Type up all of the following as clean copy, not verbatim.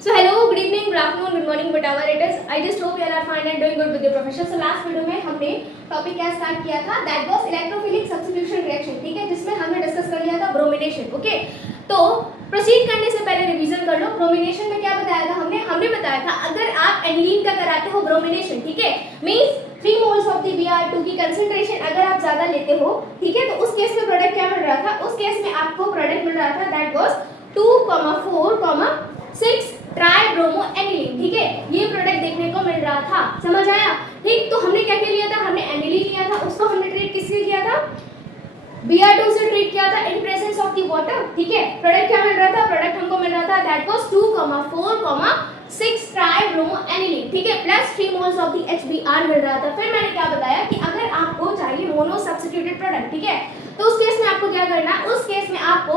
So hello, good evening, good afternoon, good morning, whatever it is. I just hope you all are fine and doing good with your profession. So last video में हमने topic क्या start किया था, that was electrophilic substitution reaction, ठीक है, जिसमें हमने discuss कर लिया था ब्रोमिनेशन. ओके, तो प्रोसीड करने से पहले रिवीजन कर लो. ब्रोमिनेशन में क्या बताया था हमने बताया था अगर आप एनिलीन का कराते हो ब्रोमिनेशन, ठीक है, means 3 moles of the Br2 की कंसंट्रेशन अगर आप ज्यादा लेते हो, ठीक है, तो उस केस में प्रोडक्ट क्या मिल रहा था, उस केस में आपको प्रोडक्ट मिल रहा था that was 2,4,6 try bromo aniline, ठीक है, ये प्रोडक्ट देखने को मिल रहा था. समझ आया? ठीक, तो हमने क्या लिया था, हमने एनिलीन लिया था, उसको हमने ट्रीट किससे किया था, Br2 से ट्रीट किया था in presence of the water, ठीक है. प्रोडक्ट क्या मिल रहा था, प्रोडक्ट हमको मिल रहा था that was 2,4,6 try bromo aniline, ठीक है, plus 3 moles of the HBr मिल रहा था. फिर मैंने क्या बताया कि अगर आपको चाहिए मोनो सब्स्टिट्यूटेड प्रोडक्ट, ठीक है, तो उस केस में आपको क्या करना है, उस केस में आपको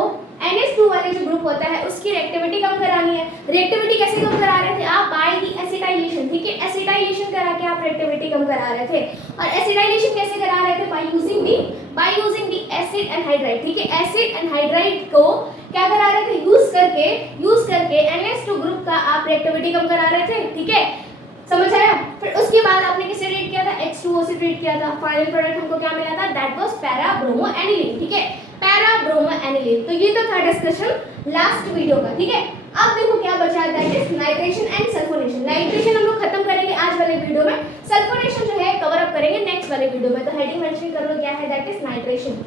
NH2 वाले जो ग्रुप होता है उसकी रिएक्टिविटी कम करानी है. रिएक्टिविटी कैसे कम करा रहे थे आप, बाय द एसिटाइलेशन, ठीक है, एसिटाइलेशन करा के आप रिएक्टिविटी कम करा रहे थे. और एसिटाइलेशन कैसे करा रहे थे, by using the acid anhydride, ठीक है, एसिड एनहाइड्राइड को क्या करा रहे थे, यूज करके NH2 ग्रुप का आप रिएक्टिविटी कम करा रहे थे, ठीक है. समझ आया? फिर उसके बाद आपने किसे ट्रीट किया था, H2O से ट्रीट किया था. फाइनल प्रोडक्ट हमको क्या मिला था, that was para bromo aniline, ठीक है, पैरा ब्रोमो एनिलीन. तो ये तो था डिस्कशन लास्ट वीडियो का, ठीक है. अब देखो क्या बचा है, that is nitration and sulphonation. Nitration हम लोग खत्म करेंगे आज वाले वीडियो में, सल्फोनेशन जो है कवर अप करेंगे नेक्स्ट वाले वीडियो में. तो हेडिंग मेंशन कर लो क्या है, दैट इज नाइट्रेशन.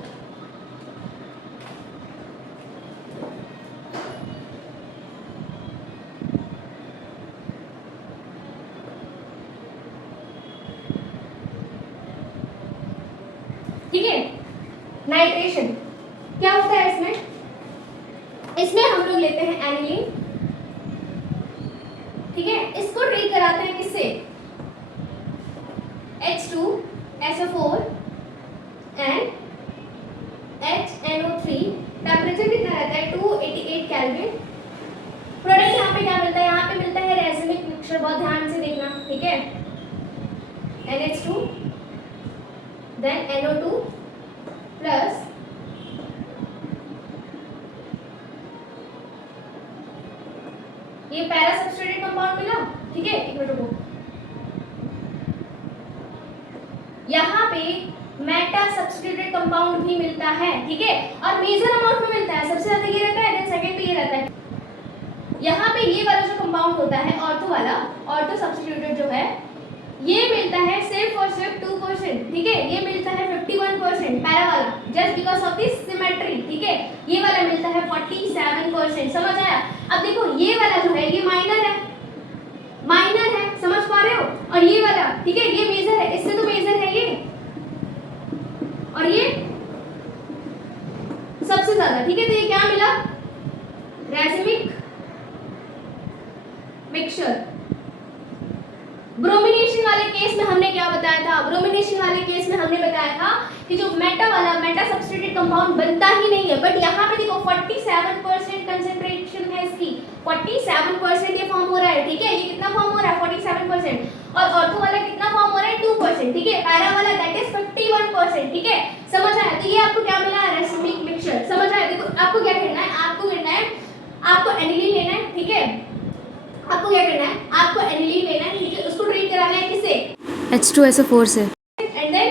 ठीक है, नाइट्रेशन क्या होता है इसमें हम लोग लेते हैं एनिलीन, ठीक है, इसको ट्रीट कराते हैं किससे, H2SO4 एंड HNO3. टेम्परेचर कितना रहता है, 288 केल्विन. प्रोडक्ट यहाँ पे क्या मिलता है, यहाँ पे मिलता है रेसिमिक मिक्सचर, बहुत ध्यान से देखना, ठीक है, NH2 then NO2 plus ये पैरा सब्स्टिट्यूटेड कंपाउंड मिला, ठीक है, एक मिनट रुको, यहाँ पे मेटा सब्स्टिट्यूटेड कंपाउंड भी मिलता है, ठीक है, और मेजर अमाउंट में मिलता है. सबसे ज्यादा ये रहता है, देन सेकंड पे ये रहता है. यहाँ पे ये वाला जो कंपाउंड होता है ऑर्थो वाला, ऑर्थो सब्स्टिट्यूटेड जो है, ये मिलता है सिर्फ और सिर्फ 2%, ठीक है, ये मिलता है 51% पैरा वाला, just because of this symmetry, ठीक है. ये वाला मिलता है 47%. समझ आया? अब देखो ये वाला जो है ये माइनर है, समझ पा रहे हो, और ये वाला, ठीक है, ये मेजर है, इससे तो मेजर है ये, और ये सबसे ज्यादा, ठीक है. तो ये क्या मिला, रेसिमिक मिक्सचर. ब्रोमिनेशन वाले केस में हमने क्या बताया था, ब्रोमिनेशन वाले केस में हमने बताया था कि जो मेटा सब्स्टिट्यूटेड कंपाउंड बनता ही नहीं है, बट यहाँ पे देखो 47% कंसंट्रेशन है इसकी, 47% ये फॉर्म हो रहा है, ठीक है, ये कितना फॉर्म हो रहा है, 47%. और ऑर्थो वाला कितना फॉर्म हो रहा है, 2%, ठीक है, पैरा वाला दैट इज 51%, ठीक है. समझ आया? तो ये आपको क्या मिला, रेसिमिक मिक्सचर. समझ आया? देखो आपको क्या करना है, आपको एनिलीन लेना है, ठीक है, आपको क्या करना है, आपको एनिलीन लेना है, ठीक है, उसको ट्रीट कराना है किससे, H2SO4 से, एंड देन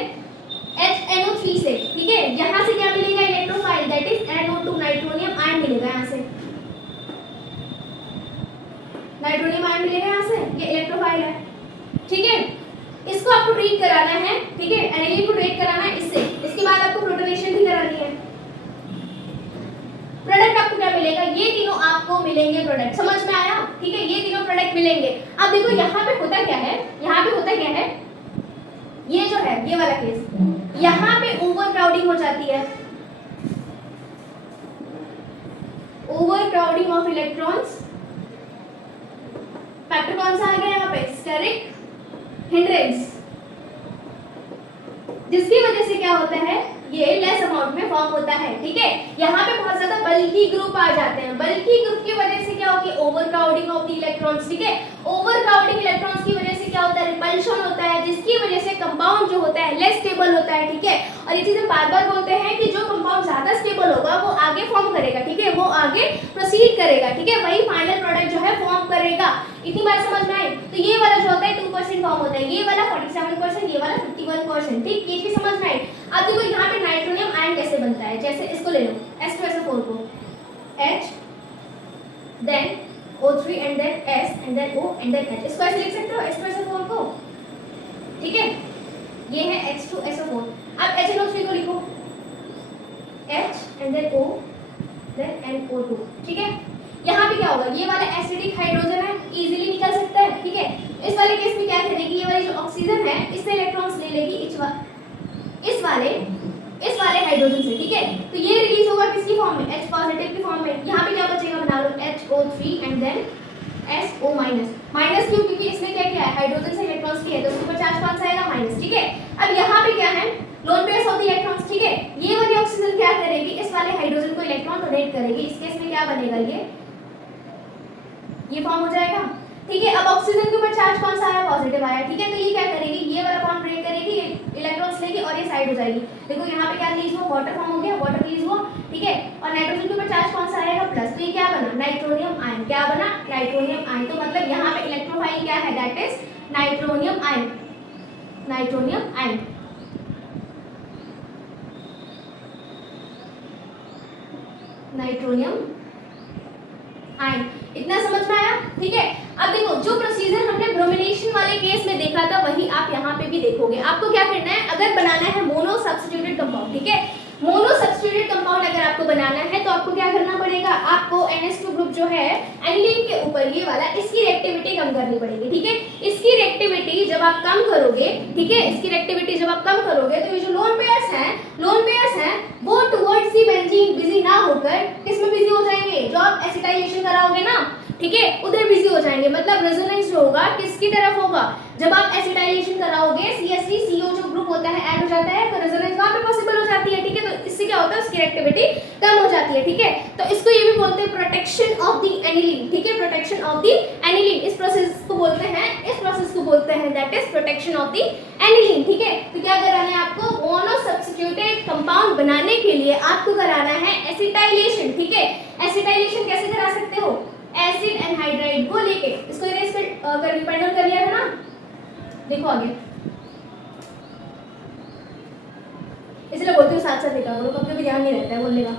HNO3 से, ठीक है. यहाँ से क्या मिलेगा, electrophile that is NO2 nitronium ion मिलेगा, यहाँ से नाइट्रोनियम आयन मिलेगा, यहाँ से ये इलेक्ट्रोफाइल है, ठीक है. इसको आपको ट्रीट कराना है, ठीक है, एनिलीन को ट्रीट कराना है इससे. इसके बाद आपको प्रोटोनेशन भी करानी है. प्रोडक्ट आपको क्या मिलेगा, ये तीनों आपको मिलेंगे प्रोडक्ट. समझ में आया? ठीक है, ये तीनों प्रोडक्ट मिलेंगे. अब देखो यहाँ पे होता क्या है, ये जो है ये वाला केस, यहाँ पे ओवर क्राउडिंग हो जाती है, over crowding of electrons. Factor कौन सा आ गया यहाँ पे, स्टेरिक हिंड्रेंस, जिसकी वजह से क्या होता है, ये लेस अमाउंट में फॉर्म होता है, ठीक है. यहाँ पे बहुत ज्यादा बल्की ग्रुप आ जाते हैं, बल्की ग्रुप की वजह से क्या होगी, over crowding of the electrons, ठीक है. ओवर क्राउडिंग इलेक्ट्रॉन्स की वजह से क्या होता है, रिपल्शन होता है, जिसकी वजह से कंपाउंड जो होता है लेस स्टेबल होता है, ठीक है. और ये चीज हम बार बार बोलते हैं कि जो कंपाउंड ज्यादा स्टेबल होगा वो आगे फॉर्म करेगा, ठीक है, वो आगे प्रोसीड करेगा, ठीक है, वही फाइनल प्रोडक्ट जो है फॉर्म करेगा. इतनी बात समझ में आई? तो ये वाला जो होता है 2% फॉर्म होता है, ये वाला 47%, ये वाला 51%। ठीक, ये चीज समझ में आई? अब देखो यहाँ पे नाइट्रोनियम आयन कैसे बनता है, जैसे इसको ले लो H2SO4 को, H then O3 and then S and then O and then H। इसको ऐसे लिख सकते हो H2SO4 को, ठीक है? ये है H2SO4। अब HNO3 को लिखो H and then O then NO2, ठीक है? यहाँ पे क्या होगा, ये वाला एसिडिक हाइड्रोजन है, इजीली निकल सकता है, ठीक है? इस वाले केस में क्या करेगी, ये वाली जो ऑक्सीजन है इससे इलेक्ट्रॉन्स ले लेगी इस वाले हाइड्रोजन से, ठीक है? तो ये रिलीज होगा किसकी फॉर्म में, H पॉजिटिव की फॉर्म में। यहाँ पे क्या बचेगा, बना लो HO3 and then SO minus. Minus क्यों, क्योंकि इसने क्या किया है, हाइड्रोजन से इलेक्ट्रॉन्स लिए, तो उसके ऊपर चार्ज कौन सा आएगा, माइनस, ठीक है? अब यहाँ पे क्या है, lone pairs of the electrons, ठीक है? ये वाली ऑक्सीजन क्या करेगी, इस वाले हाइड्रोजन को इलेक्ट्रॉन डोनेट करेगी। इस केस में क्या बनेगा, ये फॉर्म हो जाएगा, ठीक है? अब ऑक्सीजन के ऊपर चार्ज कौन सा आया, पॉजिटिव आया, ठीक है? तो ये क्या करेगी, ये वाला बॉन्ड ब्रेक करेगी, इलेक्ट्रॉन्स लेगी और ये साइड हो जाएगी। देखो यहाँ पे क्या रिलीज हुआ, वाटर फॉर्म हो गया, वाटर रिलीज हुआ, ठीक है? और नाइट्रोजन के ऊपर चार्ज कौन सा आएगा, प्लस। तो ये क्या बना, नाइट्रोनियम आयन। क्या बना, नाइट्रोनियम आयन। तो मतलब यहाँ पे इलेक्ट्रोफाइल क्या है, that is nitronium ion, nitronium ion. Nitronium ion, इतना समझ में आया, ठीक है? अब देखो जो प्रोसीजर हमने ब्रोमिनेशन वाले केस में देखा था वही आप यहाँ पे भी देखोगे। आपको क्या करना है, अगर बनाना है मोनो सब्स्टिट्यूटेड कंपाउंड, ठीक है? मोनो सब्स्टिट्यूटेड कंपाउंड अगर आपको बनाना है तो आपको क्या करना पड़ेगा, आपको NH2 ग्रुप जो है एनिलीन के ऊपर ये वाला, इसकी रिएक्टिविटी कम करनी पड़ेगी, ठीक है? इसकी रिएक्टिविटी जब आप कम करोगे, ठीक है, इसकी रिएक्टिविटी जब आप कम करोगे तो ये जो लोन पेयर्स हैं वो टुवर्ड्स दी बेंजीन बिजी ना होकर किसमें बिजी हो जाएंगे, जो आप एसिटाइलेशन कराओगे ना, ठीक है, उधर बिजी हो जाएंगे। मतलब रेजोनेंस जो होगा किसकी तरफ होगा, जब आप एसिटाइलेशन कराओगे CH3CO जो ग्रुप होता है ऐड हो जाता है, तो रेजोनेंस वहां पे पॉसिबल हो जाती है, ठीक है? तो इससे क्या होता है, उसकी रिएक्टिविटी कम हो जाती है, ठीक है? तो इसको ये भी बोलते हैं प्रोटेक्शन ऑफ द एनिलीन, ठीक है? प्रोटेक्शन ऑफ द एनिलीन, इस प्रोसेस को बोलते हैं that is protection of the aniline, ठीक है? तो क्या कराना है आपको, मोनो सब्स्टिट्यूटेड कंपाउंड बनाने के लिए आपको कराना है एसिटाइलेशन, ठीक है? एसिटाइलेशन कैसे करा सकते हो, एसिड एनहाइड्राइड को लेके, इसको इरेज कर पेंड कर लिया था ना, देखो आगे, इसलिए बोलती हूँ साथ साथ देखा करो, कभी कभी ध्यान नहीं रहता है बोलने का,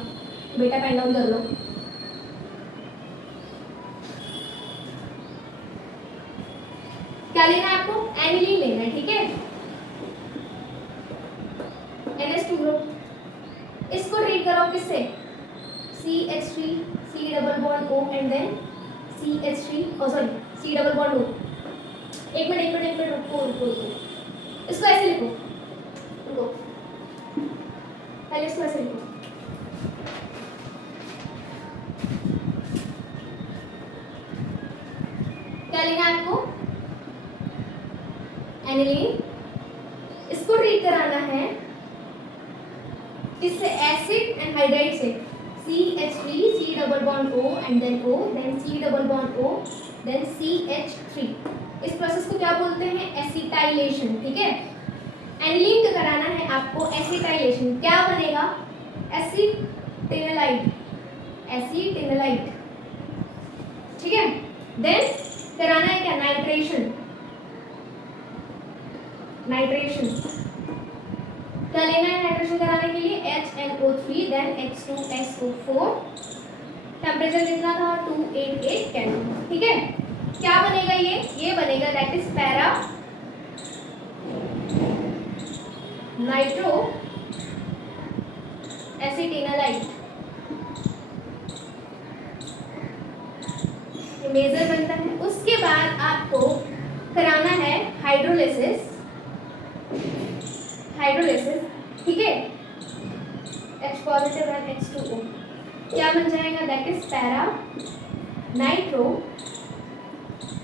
बेटा पेन डाउन कर लो। क्या लेना है आपको, एनिलीन लेना है, ठीक है? NH2 ग्रुप, इसको ट्रीट कराओ किससे, CH3 C double bond O and then CH3 C double bond O। एक मिनट रुको, इसको ऐसे लिखो, रुको, पहले इसको ऐसे लिखो, क्या लेना है आपको, एनिलीन, इसको ट्रीट कराना है इससे, एसिड एनहाइड्राइड से, CH3 C double bond O and then O then C double bond O then CH3। इस प्रोसेस को क्या बोलते हैं, एसिटाइलेशन, ठीक है? एनिलीन का कराना है आपको एसिटाइलेशन, क्या बनेगा, एसिटेनलाइट, ठीक है? देन कराना है क्या, नाइट्रेशन, क्या लेना है नाइट्रेशन कराने के लिए, HNO3 देन H2SO4, टेम्परेचर कितना था 288 केल्विन, ठीक है? क्या बनेगा, ये बनेगा that is para nitro acetanilide, major बनता है। उसके बाद आपको कराना है हाइड्रोलिसिस, ठीक है? H पॉजिटिव एंड H2O, क्या बन जाएगा, that is para nitro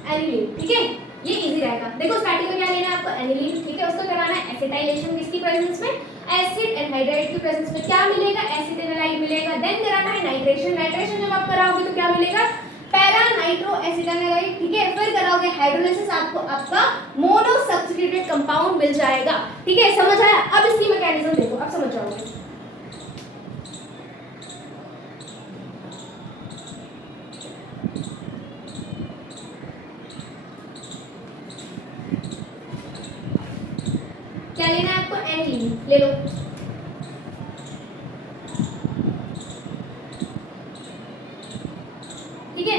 aniline, ठीक है? ये इजी रहेगा। देखो स्टार्टिंग में क्या लेना है आपको, एनिलीन, ठीक है? उसको कराना है एसिटाइलेशन, किसकी प्रेजेंस में, एसिड एनहाइड्राइड की प्रेजेंस में। क्या मिलेगा, एसिटेनलाइट मिलेगा। देन कराना है नाइट्रेशन जब आप कराओगे तो क्या मिलेगा, पैरा नाइट्रो एसिटेनलाइट, ठीक है? फिर कराओगे हाइड्रोलिसिस, आपको आपका मोनो सब्स्टिट्यूटेड कंपाउंड मिल जाएगा, ठीक है? समझ आया? अब इसकी मैकेनिज्म देखो, अब समझ जाओगे। एनिलीन ले लो। ठीक है,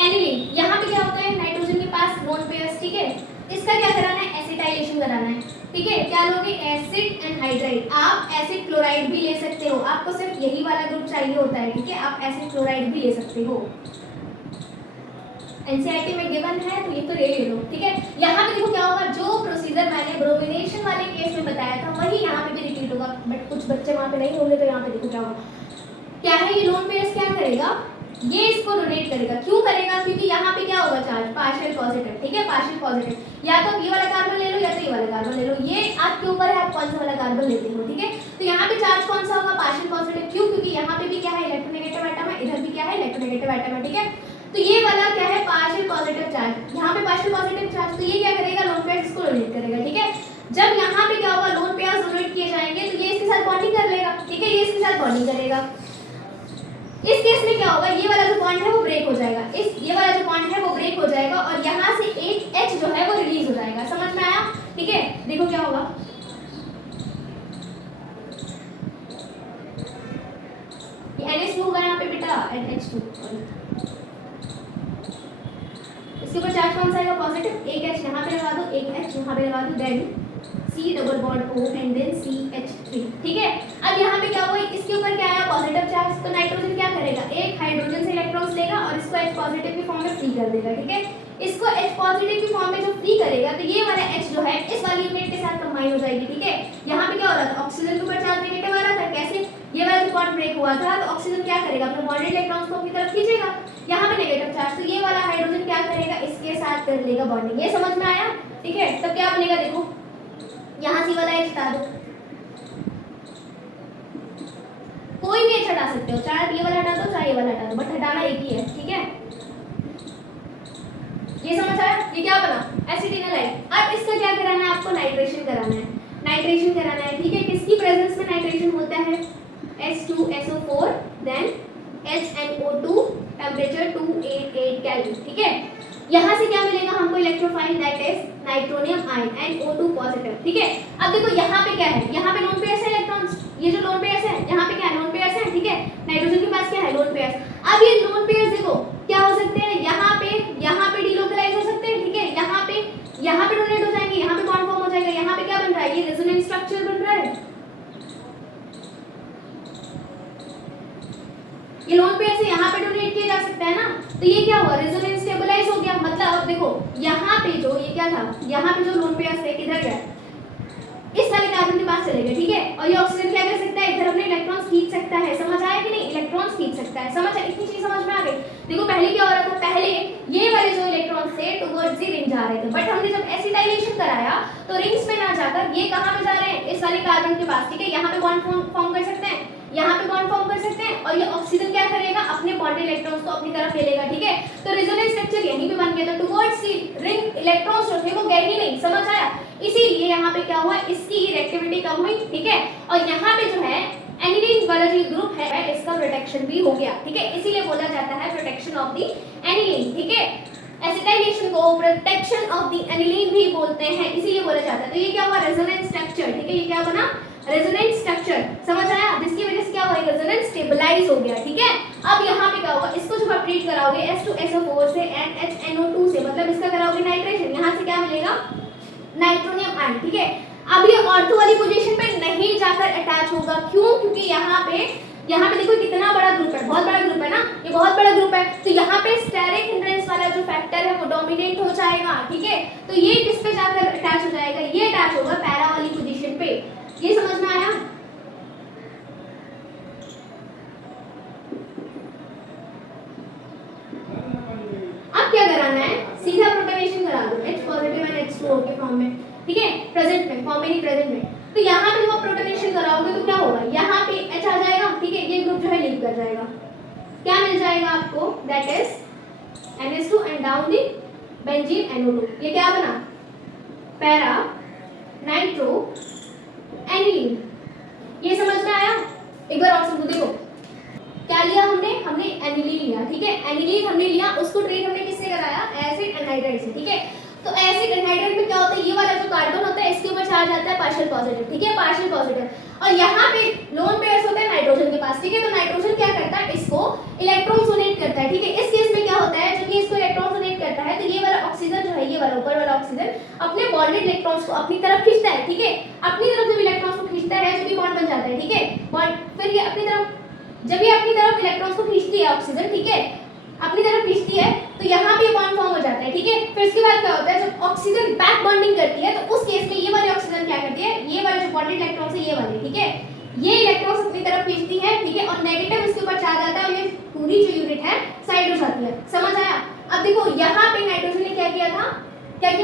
एनिलीन यहाँ पे क्या होता है, नाइट्रोजन के पास लोन पेयर्स, ठीक है, इसका क्या कराना है, एसिटाइलेशन कराना है। ठीक है, क्या लोगे, एसिड एनहाइड्राइड। आप एसिड क्लोराइड भी ले सकते हो, आपको सिर्फ यही वाला ग्रुप चाहिए होता है। ठीक है, आप एसिड क्लोराइड भी ले सकते हो, एनसीईआरटी में गिवन है, तो ये तो ले लो। ठीक है, यहाँ पे देखो क्या होगा, जो प्रोसीजर मैंने ब्रोमिनेशन वाले केस में बताया था वही यहाँ पे भी रिपीट होगा, बट कुछ बच्चे वहाँ पे नहीं होंगे, तो यहाँ पे देखो क्या होगा, क्या है ये लोन पेयर्स क्या करेगा, ये इसको डोनेट करेगा। क्यों करेगा, क्योंकि यहाँ पे क्या होगा, चार्ज पार्शियल पॉजिटिव। ठीक है, पार्शियल पॉजिटिव, या तो ये वाला कार्बन ले लो या तो ये वाला कार्बन ले लो, ये आपके ऊपर है आप कौन सा वाला कार्बन लेते हो। ठीक है, तो यहाँ पे चार्ज कौन सा होगा, पार्शियल पॉजिटिव। क्यों, क्योंकि यहाँ पे भी क्या है, इलेक्ट्रोनेगेटिव एटम है, इधर भी क्या है, इलेक्ट्रोनेगेटिव एटम है। ठीक है, तो ये वाला क्या है, पार्शियल पॉजिटिव चार्ज, यहाँ पे पार्शियल पॉजिटिव चार्ज, तो ये क्या करेगा, लोन पेयर्स इसको डोनेट करेगा। ठीक है, जब यहाँ पे क्या होगा, लोन पेयर्स डोनेट किए जाएंगे तो ये इसके साथ बॉन्डिंग कर लेगा। ठीक है, ये इसके साथ बॉन्डिंग करेगा। इस केस में क्या होगा, ये वाला जो बॉन्ड है वो ब्रेक हो जाएगा, ये वाला जो बॉन्ड है वो ब्रेक हो जाएगा और यहाँ से एक H जो है वो रिलीज हो जाएगा। समझ में आया। ठीक है, देखो क्या होगा, ये NH2 होगा यहाँ पे बेटा, NH2, इसके ऊपर चार्ज कौन सा आएगा, पॉजिटिव। एक H यहाँ पे लगा दो, एक H यहाँ पे लगा दो, then C double bond O and then CH3। ठीक है, अब यहाँ पे क्या हुआ, इसके ऊपर क्या आया, पॉजिटिव चार्ज, तो नाइट्रोजन क्या करेगा, एक हाइड्रोजन से इलेक्ट्रॉन्स लेगा और इसको H पॉजिटिव की फॉर्म में फ्री कर देगा। ठीक है, इसको H पॉजिटिव की फॉर्म में जो फ्री करेगा तो ये वाला H जो है इस वाली यूनिट के साथ कंबाइन हो जाएगी। ठीक है, यहाँ पे क्या हो रहा था, ऑक्सीजन के ऊपर चार्ज नेगेटिव आ रहा था, कैसे, ये वाला जो बॉन्ड ब्रेक हुआ था तो ऑक्सीजन क्या करेगा, अपने बॉन्डेड इलेक्ट्रॉन्स को अपनी तरफ खींचेगा, यहाँ पे नेगेटिव चार्ज, तो ये वाला हाइड्रोजन क्या करेगा, इसके साथ कर लेगा बॉन्डिंग। ये समझ में आया। ठीक है, तब क्या बनेगा, देखो यहाँ से वाला H हटा दो, कोई भी H हटा सकते हो, चाहे ये वाला हटा दो चाहे ये वाला हटा दो, बट हटाना एक ही है। ठीक है, ये समझ आया। ये क्या बना, एसिटिनालाइड। अब इसका क्या कराना है, आपको नाइट्रेशन कराना है, नाइट्रेशन कराना है। ठीक है, किसकी प्रेजेंस में नाइट्रेशन होता है, H2SO4 then HNO2 temperature 288 kelvin. ठीक है, यहाँ से क्या मिलेगा हमको, electrophile that is nitronium ion NO2 positive. ठीक है, अब देखो यहाँ पे क्या है, यहाँ पे लोन पेयर्स है इलेक्ट्रॉन्स, ये जो लोन पेयर्स है यहाँ पे क्या है, लोन पेयर्स है। ठीक है, नाइट्रोजन के पास क्या है, लोन पेयर्स। अब ये लोन पेयर्स देखो क्या हो सकते हैं, यहाँ पे डिलोकलाइज हो सकते हैं। ठीक है, यहाँ पे डोनेट हो जाएंगे, यहाँ पे बॉन्ड फॉर्म हो जाएगा, यहाँ पे क्या बन रहा है, ये रेजोनेंस स्ट्रक्चर बन रहा है, ये लोन पेयर से यहाँ पे डोनेट किया जा सकता है ना, तो ये क्या हुआ, रेजोनेंस स्टेबलाइज हो गया। मतलब अब देखो यहाँ पे जो ये क्या था, यहाँ पे जो लोन पेयर थे किधर गए, इस वाले कार्बन के पास चले गए। ठीक है, और ये ऑक्सीजन क्या कर सकता है, इधर अपने इलेक्ट्रॉन्स खींच सकता है। समझ आया कि नहीं, इलेक्ट्रॉन्स खींच सकता है। समझ आया, इतनी चीज समझ में आ गई। देखो पहले क्या हो रहा था, पहले ये वाले जो इलेक्ट्रॉन्स थे टुवर्ड्स द रिंग जा रहे थे, बट हमने जब एसिटाइलेशन कराया तो रिंग्स में ना जाकर ये कहाँ पे जा रहे हैं, इस वाले कार्बन के पास। ठीक है, यहाँ पे बॉन्ड फॉर्म कर सकते हैं, यहाँ पे बॉन्ड फॉर्म कर सकते हैं, और ये ऑक्सीजन क्या करेगा, अपने बॉन्डेड इलेक्ट्रॉन्स को अपनी तरफ ले लेगा। ठीक है, तो रेजोनेंस स्ट्रक्चर यहीं पे बन गया, तो टुवर्ड्स द रिंग इलेक्ट्रॉन्स जो थे वो गए ही नहीं। समझ आया, इसीलिए यहाँ पे क्या हुआ, इसकी रिएक्टिविटी कम हुई। ठीक है, और यहाँ पे जो है एनिलीन वाला जो ग्रुप है इसका प्रोटेक्शन भी हो गया। ठीक है, इसीलिए बोला जाता है प्रोटेक्शन ऑफ द एनिलीन। ठीक है, एसिटाइलेशन को प्रोटेक्शन ऑफ द एनिलीन भी बोलते हैं, इसीलिए बोला जाता है। तो ये क्या हुआ, रेजोनेंस स्ट्रक्चर। ठीक है, ये क्या बना, रेजोनेंस स्ट्रक्चर। समझ आया, जिसकी वजह से क्या हुआ, रेजोनेंस स्टेबलाइज हो गया। ठीक है, अब यहाँ पे क्या होगा, इसको जब आप ट्रीट कराओगे H2SO4 से NHNO2 से, मतलब इसका कराओगे नाइट्रेशन, यहाँ से क्या मिलेगा, नाइट्रोनियम आयन। ठीक है, अब ये ऑर्थो वाली पोजीशन पे नहीं जाकर अटैच होगा। क्यों, क्योंकि यहाँ पे देखो कितना बड़ा ग्रुप है, बहुत बड़ा ग्रुप है ना, ये बहुत बड़ा ग्रुप है, तो यहाँ पे स्टेरिक हिंड्रेंस वाला जो फैक्टर है वो डोमिनेट हो जाएगा। ठीक है, तो ये किस पे जाकर अटैच हो जाएगा, ये अटैच होगा पैरा वाली पोजीशन पे। ये समझ में आया। अब क्या कराना है, सीधा प्रोटोनेशन करा दो H पॉजिटिव एंड H2O के फॉर्म में। ठीक है, प्रेजेंट में, फॉर्म में नहीं, प्रेजेंट में। तो यहाँ पे जब आप प्रोटोनेशन कराओगे तो क्या होगा, यहाँ पे H आ जाएगा। ठीक है, ये ग्रुप जो है लीव कर जाएगा, क्या मिल जाएगा आपको, that is NH2 and down the benzene NO2। ये क्या बना, पैरा नाइट्रो एनिलीन। ये समझ में आया। एक बार और सुनो, देखो क्या लिया हमने एनिलीन लिया। ठीक है, एनिलीन हमने लिया, उसको ट्रीट हमने किससे कराया, एसिड एनहाइड्राइड से। ठीक है, तो एसिड ऐसे एनहाइड्रेट में क्या होता है, ये वाला जो कार्बन होता है इसके ऊपर चार्ज आता है पार्शियल पॉजिटिव, ठीक है, पार्शियल पॉजिटिव। और यहाँ पे लोन पेयर्स होता है नाइट्रोजन के पास, ठीक है। तो नाइट्रोजन क्या करता है, इसको इलेक्ट्रॉन डोनेट करता है, ठीक है। इस केस में क्या होता है, जब ये इसको इलेक्ट्रॉन डोनेट करता है तो ये वाला ऑक्सीजन जो है, ये वाला ऊपर वाला ऑक्सीजन अपने बॉन्डेड इलेक्ट्रॉन्स को अपनी तरफ खींचता है, ठीक है। अपनी तरफ जब इलेक्ट्रॉन्स को खींचता है जब ये बॉन्ड बन जाता है, ठीक है, बॉन्ड फिर ये अपनी तरफ, जब ये अपनी तरफ इलेक्ट्रॉन्स को खींचती है ऑक्सीजन, ठीक है, अपनी तरफ खींचती है तो यहाँ पे बॉन्ड फॉर्म हो जाता है, ठीक है। फिर इसके बाद क्या होता है, जब ऑक्सीजन बैक बॉन्डिंग करती है तो उस केस में ये वाले ऑक्सीजन क्या करती है, ये वाले जो बॉन्डेड इलेक्ट्रॉन्स है ये वाले, ठीक है, ये इलेक्ट्रॉन्स अपनी तरफ खींचती है, ठीक है, और नेगेटिव इसके ऊपर चार्ज आता है और ये पूरी जो यूनिट है साइड हो जाती है। समझ आया? अब देखो यहाँ पे नाइट्रोजन ने क्या किया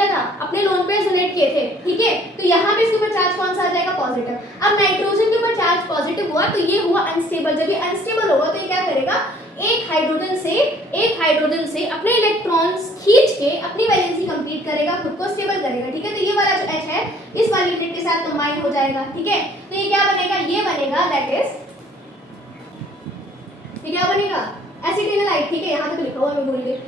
था, अपने लोन पेयर डोनेट किए थे, ठीक है। तो यहाँ पे इसके ऊपर चार्ज कौन सा आ जाएगा, पॉजिटिव। अब नाइट्रोजन के ऊपर चार्ज पॉजिटिव हुआ तो ये हुआ अनस्टेबल। जब ये अनस्टेबल होगा तो ये क्या करेगा, एक हाइड्रोजन से अपने इलेक्ट्रॉन्स खींच के अपनी वैलेंसी कंप्लीट करेगा, खुद को स्टेबल करेगा, ठीक है। तो ये वाला जो H है इस वाली यूनिट के साथ कंबाइन हो जाएगा, ठीक है। तो ये क्या बनेगा, ये बनेगा दैट इज, ये क्या बनेगा, एसिटेनालाइट, ठीक है। यहाँ तक लिखा हुआ मैं भूल गई,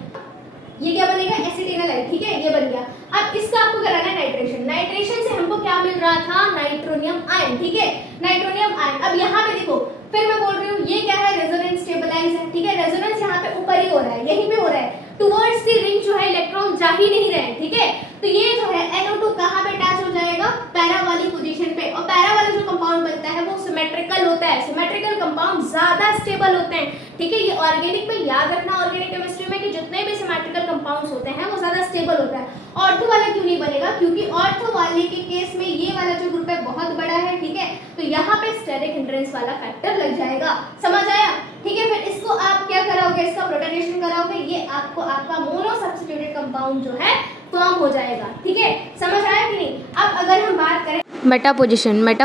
ये क्या बनेगा, एसिटेनालाइट, ठीक है, ये बन गया। अब इसका आपको कराना है नाइट्रेशन। नाइट्रेशन से हमको क्या मिल रहा था, नाइट्रोनियम आयन, ठीक है, नाइट्रोनियम आयन। अब यहाँ पे देखो, फिर मैं बोल रही हूँ ये क्या है, रेजोनेंस स्टेबलाइज है, ठीक है। रेजोनेंस यहाँ पे ऊपर ही हो रहा है, यहीं पे हो रहा है, टुवर्ड्स द रिंग जो है इलेक्ट्रॉन जा ही नहीं रहे हैं, ठीक है। तो ये जो है NO2 कहाँ पे अटैच हो जाएगा, पैरा वाली पोजीशन पे। और पैरा वाला जो कंपाउंड बनता है वो सिमेट्रिकल होता है, सिमेट्रिकल कंपाउंड ज्यादा स्टेबल होते हैं, ठीक है। ये ऑर्गेनिक में याद रखना, ऑर्गेनिक केमिस्ट्री में, कि जितने भी सिमेट्रिकल कंपाउंड्स होते हैं वो ज्यादा स्टेबल होता है। ऑर्थो वाला क्यों नहीं बनेगा, क्योंकि ऑर्थो वाले के केस में ये वाला जो ग्रुप है बहुत बड़ा है, ठीक है। तो यहाँ पे स्टेरिक हिंड्रेंस वाला फैक्टर लग जाएगा। समझ आया, ठीक है। फिर इसको आप क्या कराओगे, इसका प्रोटोनेशन कराओगे, ये आपको आपका मोनो सब्स्टिट्यूटेड कंपाउंड जो है फॉर्म हो जाएगा, ठीक है। समझ आया कि नहीं? अब अगर हम बात करें मेटा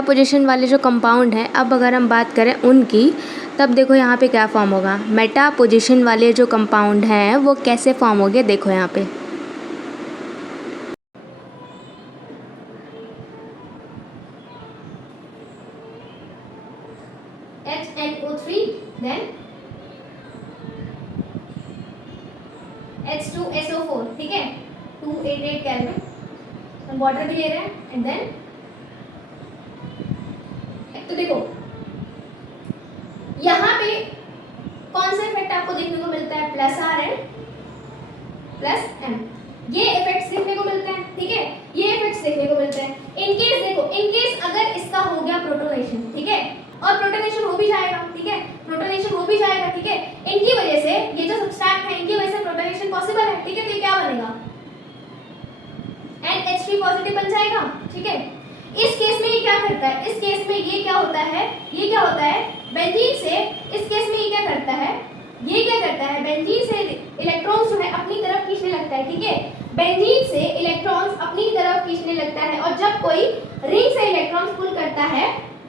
पोजीशन वाले जो कंपाउंड हैं, अब अगर हम बात करें उनकी, तब देखो यहाँ पे क्या फॉर्म होगा। मेटा पोजीशन वाले जो कंपाउंड हैं वो कैसे फॉर्म होंगे, देखो यहाँ पे HNO3 then H2SO4, ठीक है, 288 केल्विन, हम वाटर भी ले रहे हैं, एंड देन तो देखो यहाँ पे कौन सा इफेक्ट आपको देखने को मिलता है, +R एंड +M, ये इफेक्ट्स देखने को मिलते हैं, ठीक है, ये इफेक्ट्स देखने को मिलते हैं। इनकेस देखो, इनकेस अगर इसका हो गया प्रोटोनेशन, ठीक है, और प्रोटोनेशन हो भी जाएगा, ठीक है, प्रोटोनेशन हो भी जाएगा, ठीक है, इनकी वजह से ये जो सब्सट्रैक्ट है इनकी वजह से प्रोटोनेशन पॉसिबल है, ठीक है। तो ये क्या बनेगा, NH3 पॉजिटिव बन जाएगा, ठीक है। इस केस में ये क्या करता है, इस केस में ये क्या होता है, ये क्या होता है, बेंजीन से, इस केस में ये क्या करता है, ये क्या करता है, बेंजीन से इलेक्ट्रॉन्स जो है अपनी तरफ खींचने लगता है, ठीक है। बेंजीन से इलेक्ट्रॉन्स अपनी तरफ खींचने लगता है, और जब कोई रिंग से इलेक्ट्रॉन्स पुल करता है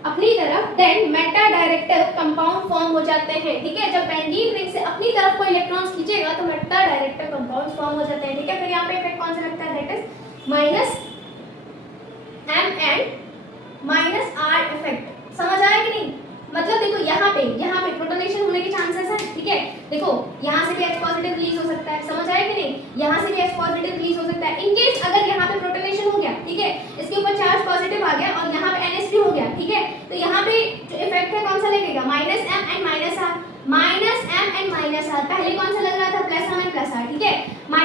अपनी तरफ, then meta directive compound form हो जाते हैं, ठीक है। जब बेंजीन रिंग से अपनी तरफ कोई इलेक्ट्रॉन्स खींचेगा तो मेटा डायरेक्टिव कंपाउंड फॉर्म हो जाते हैं, ठीक है। फिर यहाँ पे इफेक्ट कौन सा लगता है, that is -M and -R effect. समझ आया कि नहीं? मतलब देखो यहाँ पे प्रोटोनेशन होने के चांसेस हैं, ठीक है। देखो यहाँ से भी H पॉजिटिव रिलीज हो सकता है, समझ आया कि नहीं? यहाँ से भी H पॉजिटिव रिलीज हो सकता है। इनकेस अगर यहाँ पे प्रोटोनेशन हो गया, ठीक है, इसके ऊपर चार्ज पॉजिटिव आ गया और यहाँ पे NH3 हो गया, ठीक है, तो यहाँ पे जो इफेक्ट है कौन सा लगेगा, -M and -R, -M and -R। पहले कौन सा लग रहा था, +M एंड +R, ठीक है, -M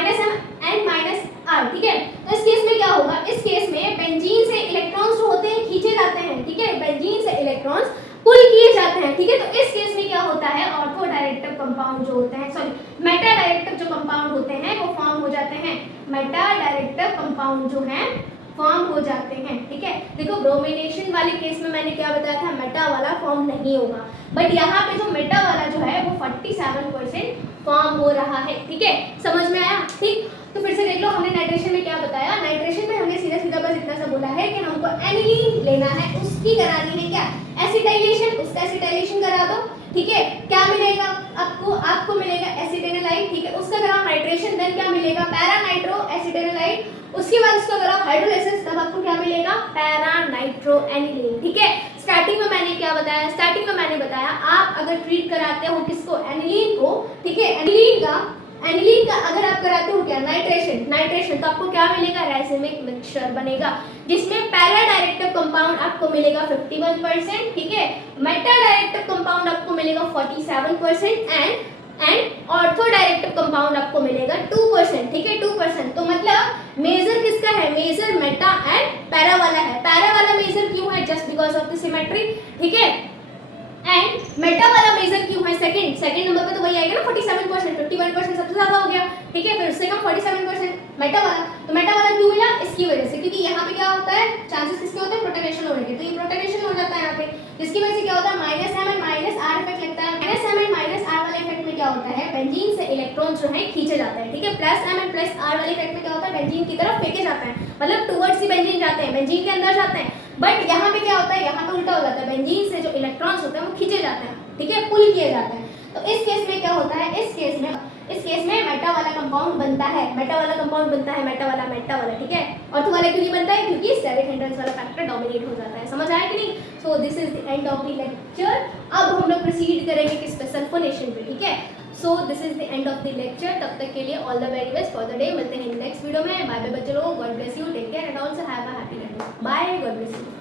एंड -R, ठीक है। तो इस केस में क्या होगा, इस केस में बेंजीन से इलेक्ट्रॉन्स जो होते हैं खींचे जाते हैं, ठीक है, बेंजीन से इलेक्ट्रॉन्स पुल किए जाते हैं, ठीक है। तो इस केस में क्या होता है, ऑर्थो डायरेक्टिव कंपाउंड जो होते हैं, सॉरी मेटा डायरेक्टिव जो कंपाउंड होते हैं वो फॉर्म हो जाते हैं, मेटा डायरेक्टिव कंपाउंड जो हैं फॉर्म हो जाते हैं, ठीक है। देखो ब्रोमिनेशन वाले केस में मैंने क्या बताया था, मेटा वाला फॉर्म नहीं होगा, बट यहाँ पे जो मेटा वाला जो है वो 47% फॉर्म हो रहा है, ठीक है। समझ में आया? ठीक, तो फिर से देख लो, हमने नाइट्रेशन में क्या बताया। नाइट्रेशन में हमने सीधा सीधा बस इतना सा बोला है कि हमको एनिलीन लेना है, उसकी करानी है क्या, एसिटाइलेशन, उसका एसिटाइलेशन करा दो, ठीक है। क्या मिलेगा आपको मिलेगा एसिटेनालाइट, ठीक है, उसका कराओ नाइट्रेशन, देन क्या मिलेगा, पैरा नाइट्रो एसिटेनालाइट, उसके बाद उसका कराओ हाइड्रोलाइसिस, तब आपको क्या मिलेगा, पैरा नाइट्रो एनिलीन, ठीक है। स्टार्टिंग में मैंने क्या बताया, स्टार्टिंग में मैंने बताया आप अगर ट्रीट कराते हो किसको, एनिलीन को, ठीक है, एनिलीन का एनिलीन का अगर आप कराते हो क्या नाइट्रेशन तो आपको क्या मिलेगा, राइसिमिक मिक्सचर बनेगा जिसमें पैरा डायरेक्टिव कंपाउंड आपको मिलेगा 51%, ठीक है, मेटा डायरेक्टिव कंपाउंड आपको मिलेगा 47% एंड ऑर्थो डायरेक्टिव कंपाउंड आपको मिलेगा 2%, ठीक है 2%। तो मतलब मेजर किसका है, मेजर मेटा एंड पैरा वाला है। पैरा वाला मेजर क्यों है, just because of the symmetry, ठीक है, एंड मेटा वाला मेजर क्यों है, सेकंड नंबर पे तो वही आएगा ना 47%, 51% सबसे ज्यादा हो गया, ठीक है, फिर उससे कम 47% मेटा वाला। तो मेटा वाला क्यों मिला, इसकी वजह से, क्योंकि यहाँ पे क्या होता है, चांसेस किसके होते हैं, प्रोटोनेशन होने के, तो ये प्रोटोनेशन हो जाता है यहाँ पे, जिसकी वजह से क्या होता है -m एंड -r इफेक्ट लगता है। -m एंड -r वाले इफेक्ट में क्या होता है, बेंजीन से इलेक्ट्रॉन जो है खींचे जाते हैं, ठीक है, +m एंड +r वाले इफेक्ट में क्या होता है, बेंजीन की तरफ फेंके जाते हैं, मतलब टुवर्ड्स द बेंजीन जाते हैं, बेंजीन के अंदर जाते हैं। बट यहाँ पे क्या होता है, यहाँ पे उल्टा हो जाता है, बेंजीन से जो इलेक्ट्रॉन्स होते हैं वो खींचे जाते हैं, ठीक है, पुल किए जाते हैं। तो इस केस में क्या होता है, इस केस में मेटा वाला कंपाउंड बनता है, मेटा वाला, ठीक है। ऑर्थो वाला क्यों नहीं बनता है, क्योंकि स्टेरिक हिंड्रेंस वाला फैक्टर डोमिनेट हो जाता है। समझ आया कि नहीं? सो this is the end of the lecture. अब हम लोग प्रोसीड करेंगे किस पे, सल्फोनेशन पे, ठीक है। So this is the end of the lecture. तब तक के लिए all the very best for the day. मिलते हैं नेक्स्ट वीडियो में। बाय बाय बच्चों लोगों, God bless you, take care and also have a happy learning. Bye, God bless you.